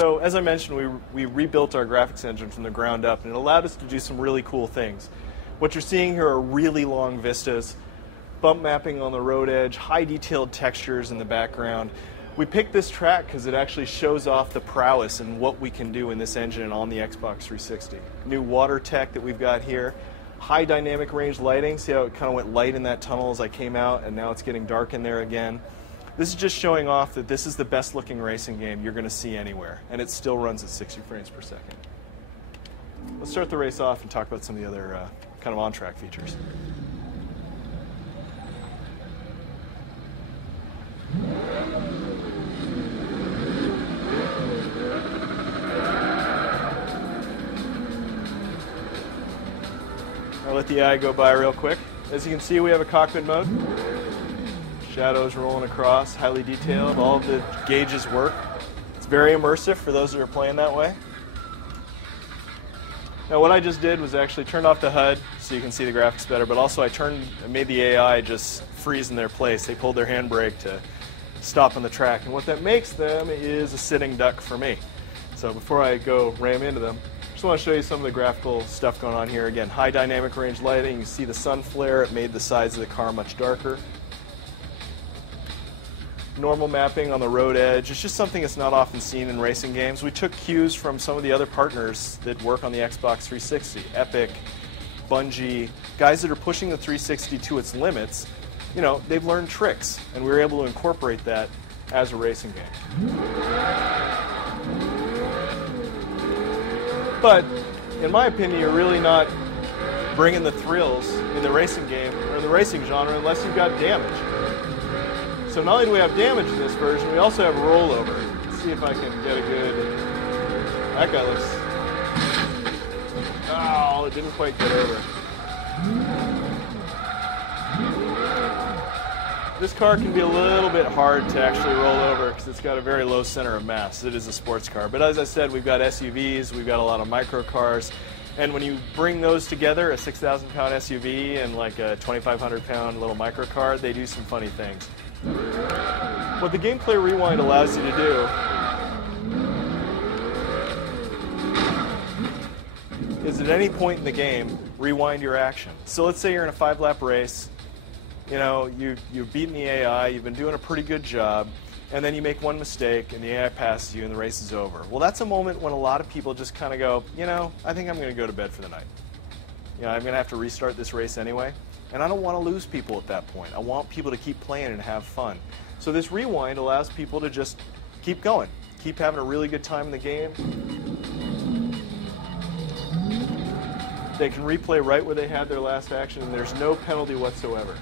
So as I mentioned, we rebuilt our graphics engine from the ground up, and it allowed us to do some really cool things. What you're seeing here are really long vistas, bump mapping on the road edge, high detailed textures in the background. We picked this track because it actually shows off the prowess and what we can do in this engine and on the Xbox 360. New water tech that we've got here, high dynamic range lighting. See how it kind of went light in that tunnel as I came out, and now it's getting dark in there again. This is just showing off that this is the best looking racing game you're going to see anywhere, and it still runs at 60 frames per second. Let's start the race off and talk about some of the other kind of on-track features. I'll let the eye go by real quick. As you can see, we have a cockpit mode. Shadows rolling across, highly detailed. All of the gauges work. It's very immersive for those that are playing that way. Now what I just did was actually turn off the HUD so you can see the graphics better, but also I made the AI just freeze in their place. They pulled their handbrake to stop on the track, and what that makes them is a sitting duck for me. So before I go ram into them, I just want to show you some of the graphical stuff going on here. Again, high dynamic range lighting. You see the sun flare. It made the sides of the car much darker. Normal mapping on the road edge. It's just something that's not often seen in racing games. We took cues from some of the other partners that work on the Xbox 360. Epic, Bungie, guys that are pushing the 360 to its limits. You know, they've learned tricks, and we were able to incorporate that as a racing game. But, in my opinion, you're really not bringing the thrills in the racing game, or in the racing genre, unless you've got damage. So not only do we have damage in this version, we also have rollover. Let's see if I can get a good... That guy looks... Oh, it didn't quite get over. This car can be a little bit hard to actually roll over because it's got a very low center of mass. It is a sports car. But as I said, we've got SUVs, we've got a lot of micro cars. And when you bring those together, a 6,000-pound SUV and like a 2,500-pound little micro car, they do some funny things. What the gameplay rewind allows you to do is at any point in the game, rewind your action. So let's say you're in a 5-lap race, you know, you've beaten the AI, you've been doing a pretty good job, and then you make one mistake and the AI passes you and the race is over. Well, that's a moment when a lot of people just kind of go, you know, I think I'm going to go to bed for the night. You know, I'm going to have to restart this race anyway. And I don't want to lose people at that point. I want people to keep playing and have fun. So this rewind allows people to just keep going, keep having a really good time in the game. They can replay right where they had their last action, and there's no penalty whatsoever.